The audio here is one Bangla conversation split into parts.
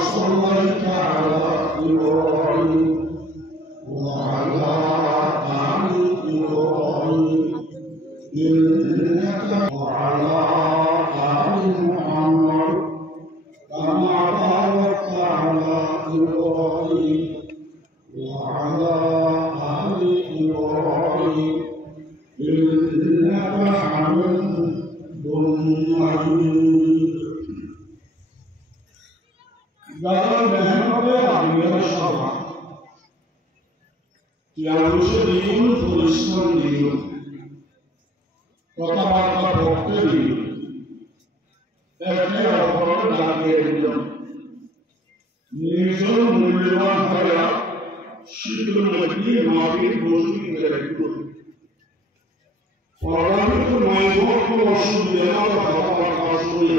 صليت على إبراهيم وعلى آل إبراهيم إنك وعلى آل محمد كما باركت على إبراهيم وعلى آل إبراهيم إنك حميد مجيد. ज़्यादा मेहनत है मेरा शाबा कि आयुष्य जीवन परिश्रम जीवन কথাবার্তা পড়তে দিন একে অপরের ডাকে দিলাম নিজের মূল্যবান হয়ে শীঘ্র মধ্যে মাটির বসতি করে দিল পরবর্তী মাইভক্ত অসুবিধা কথাবার্তা শুনে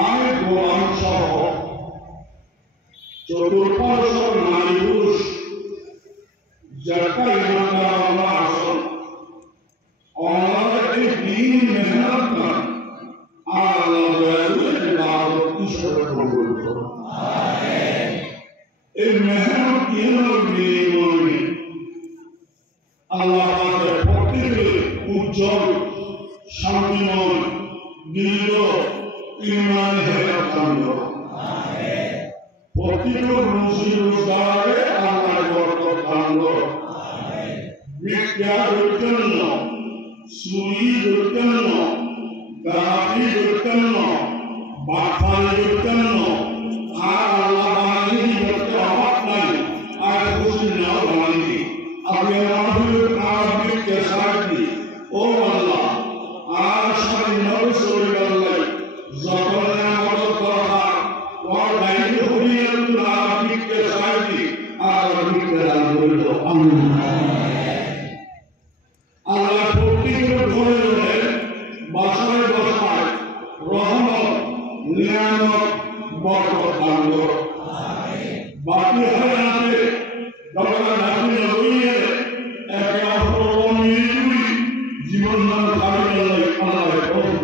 আমি গোলাম সহ চতুর্পার্শ্ব নারী পুরুষ যারা ইমানদার আমরা আসন और एक दीन मेहनत का एक मेहनत की अल्लाह के पवित्र उज्जवल शांतिमय दीन ईमान है कामना पवित्र रोजी रोजगार अल्लाह बरकत दान करो विद्या विज्ञान सुई विज्ञान गाड़ी विज्ञान बाथाल विज्ञान अल्लाह बानी बरकत अवत नहीं आज कुछ न बानी अब ये आप के साथ ओ अल्लाह आज सारी नौ सोई अल्लाह ज़बरना मदद करा और दायित्व हुई अल्लाह के साथ आज के लाभ आमीन Allah প্রত্যেকের ঘরে ঘরে বাসায় বাসায় রহমত নিয়ামত বরকত দান করো আমিন বাকি হায়াতে দরকার নাকি নবীয়ে একে অপর মিলিয়ে জীবন মান খাবে আল্লাহ আমিন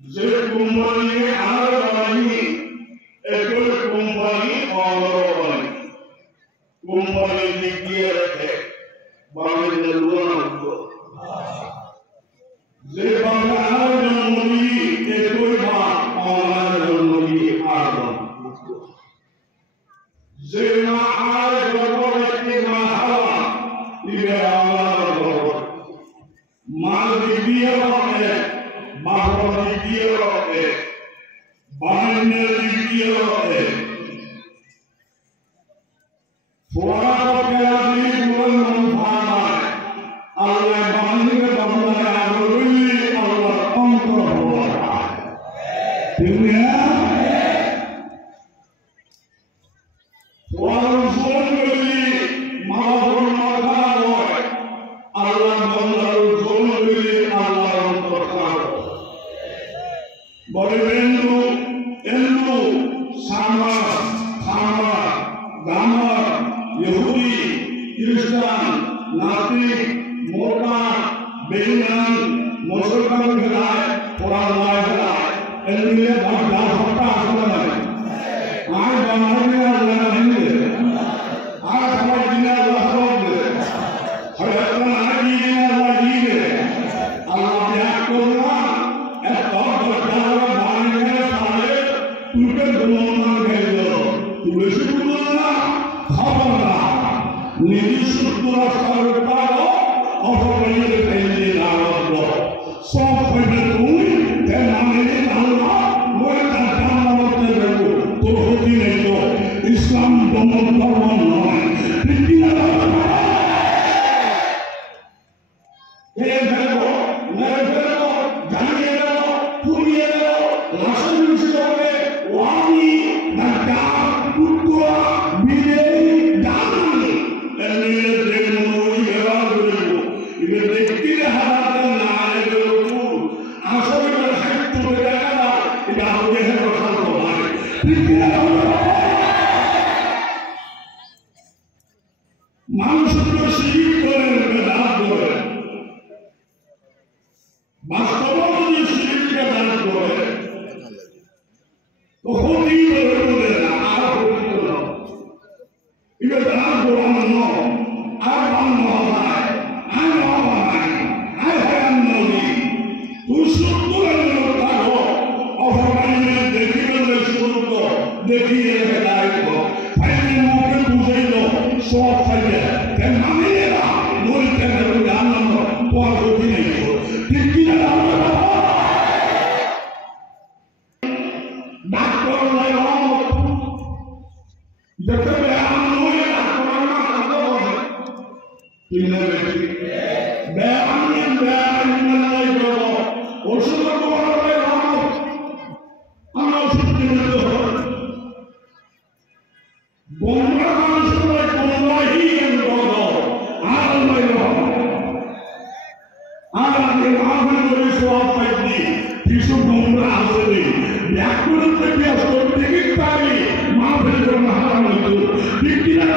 যে কোম্পানি আর বানি একই কোম্পানি और কোম্পানি দিয়ে রাখে বাংলাদেশের লোকগুলো যে বাংলার জন্মই একই মা আমার জন্মই আদম যে মা আর গর্ভবতী মা হাওয়া ইবে আমার গর্ভ মা দিয়ে রাখে বাবা দিয়ে রাখে বাহিনী দিয়ে রাখে Allah Yahudi, Kristen, Nazi, Mormon, Beduin, Muslim Guy, Quran Guy, and we have got I Islam বাস্তবতা যদি সিরিজকে দান করে তখন এই বলে না আর হতে না এটা দান করানো নয় আর বাংলা হয় আর বাবা আর হায়ান নদী তুই সত্তরের থাকো অফার দেখিবেন শুরু দেখিয়ে দায়িত্ব ফাইনে মুখে বুঝাইল সব ফাইলে মানেরা বলতে আনন্দ পরবর্তী নেই ঠিক কিনা ডাক্তার দেখতে ওষুধ আমরা ওষুধ কিনে গোমরা মানুষের গোমরাহি আর আগে মাহফিল করে সব পাইনি কিছু গোমরা আসেনি ব্যাকুল থেকে টিকিট পাই মাহফিল করে হারাম হইতো ঠিক কিনা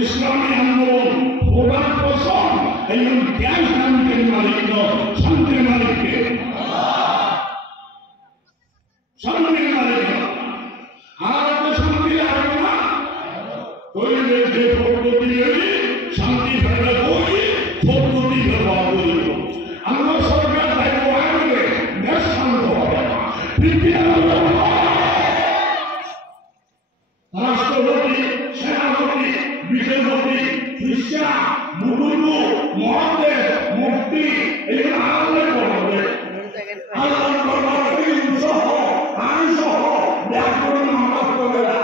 ইসলামী আন্দোলন প্রধান পোষণ এই জ্ঞান শান্তির মালিক শান্তির মালিককে শান্তির মালিক আর শান্তি আসবে না তৈরি যে পদ্ধতি শান্তি ফেলে বই পদ্ধতি ব্যবহার করিব আমরা সরকার দায়িত্ব আসবে দেশ শান্ত হবে রাষ্ট্রপতি সেনাপতি বিচারপতি শিষ্যা মুরুলু মহাদেশ মুক্তি এগুলো আলাদা করবে আলাদা করবে সহ আইন সহ ব্যাকরণ আমরা করবে না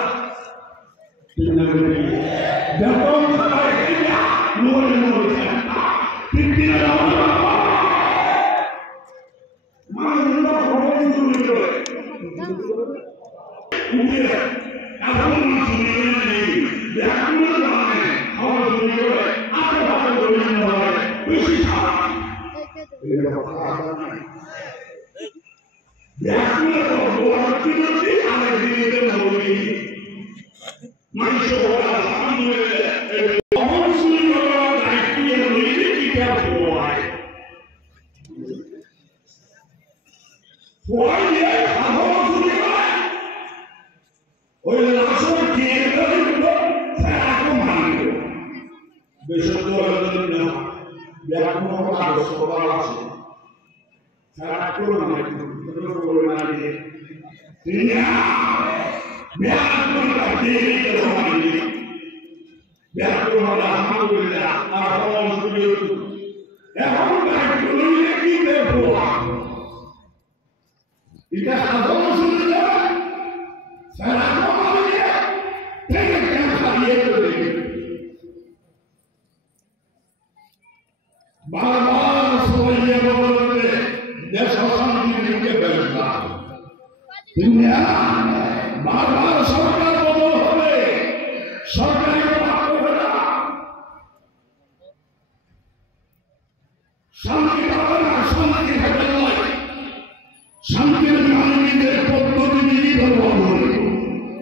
বেতন ছাড়া এটা মরে মরে পৃথিবীর মানুষরা ভ্রমণ শুরু করে এখন নেই ব্যাকরণ মানে খাওয়া শুরু করে আগে ভাবে দৈন্য হয় বেশি খাওয়া ব্যাকরণ আগে দিনে মরি মানুষ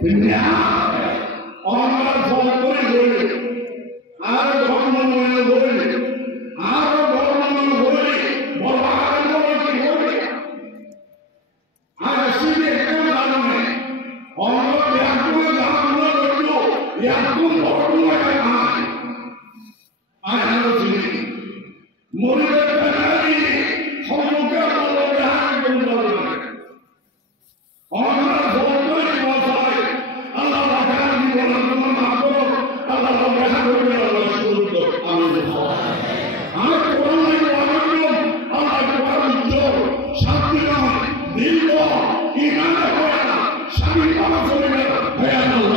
দুনিয়া আমরা ফল করে ধরে আর ধর্ম মনে ধরে আর ধর্ম মনে ধরে বড় আনন্দ কি হবে আর আসলে একটা কারণে আমরা একটু জানলো একটু একটু ধর্ম নাই আর হলো তিনি মরিদের প্যানারি সম্মুখে বলবে একদম বলবে আমরা বলতে বসাই আল্লাহ রাখার জীবন তোমার মাগো আল্লাহ রাখা করবে আল্লাহ সুরত আমি আর কোরআন আনন্দ আল্লাহ কোরআন জোর শান্তি নয় দীর্ঘ ইমান হয় না স্বামী বাবা চলবে হয়ে আল্লাহ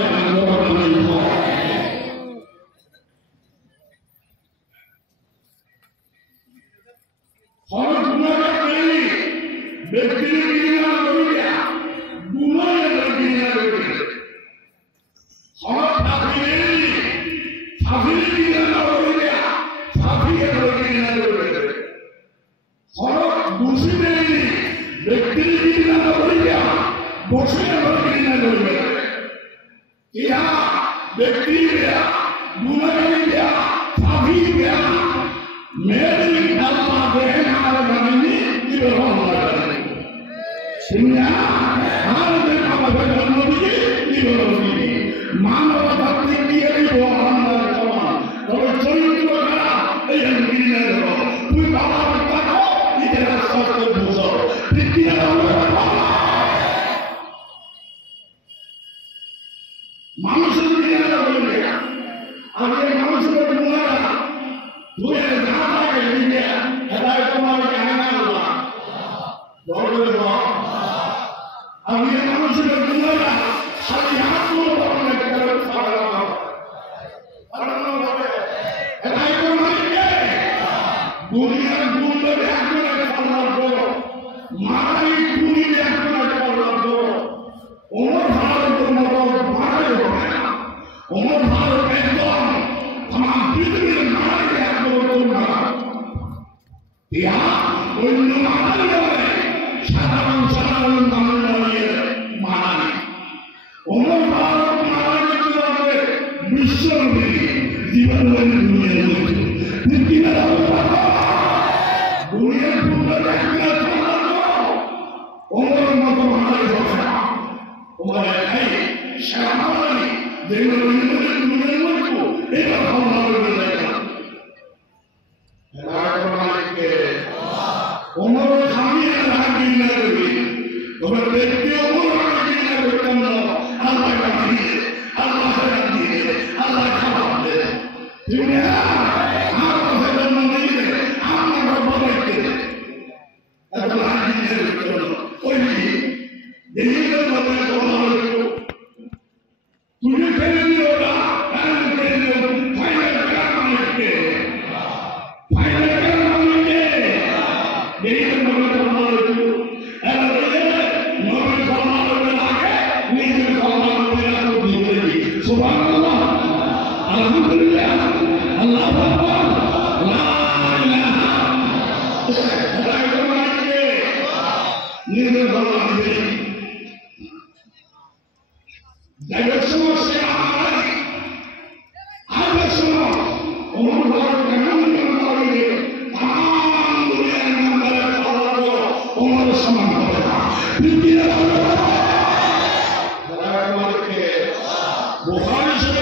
Bukhari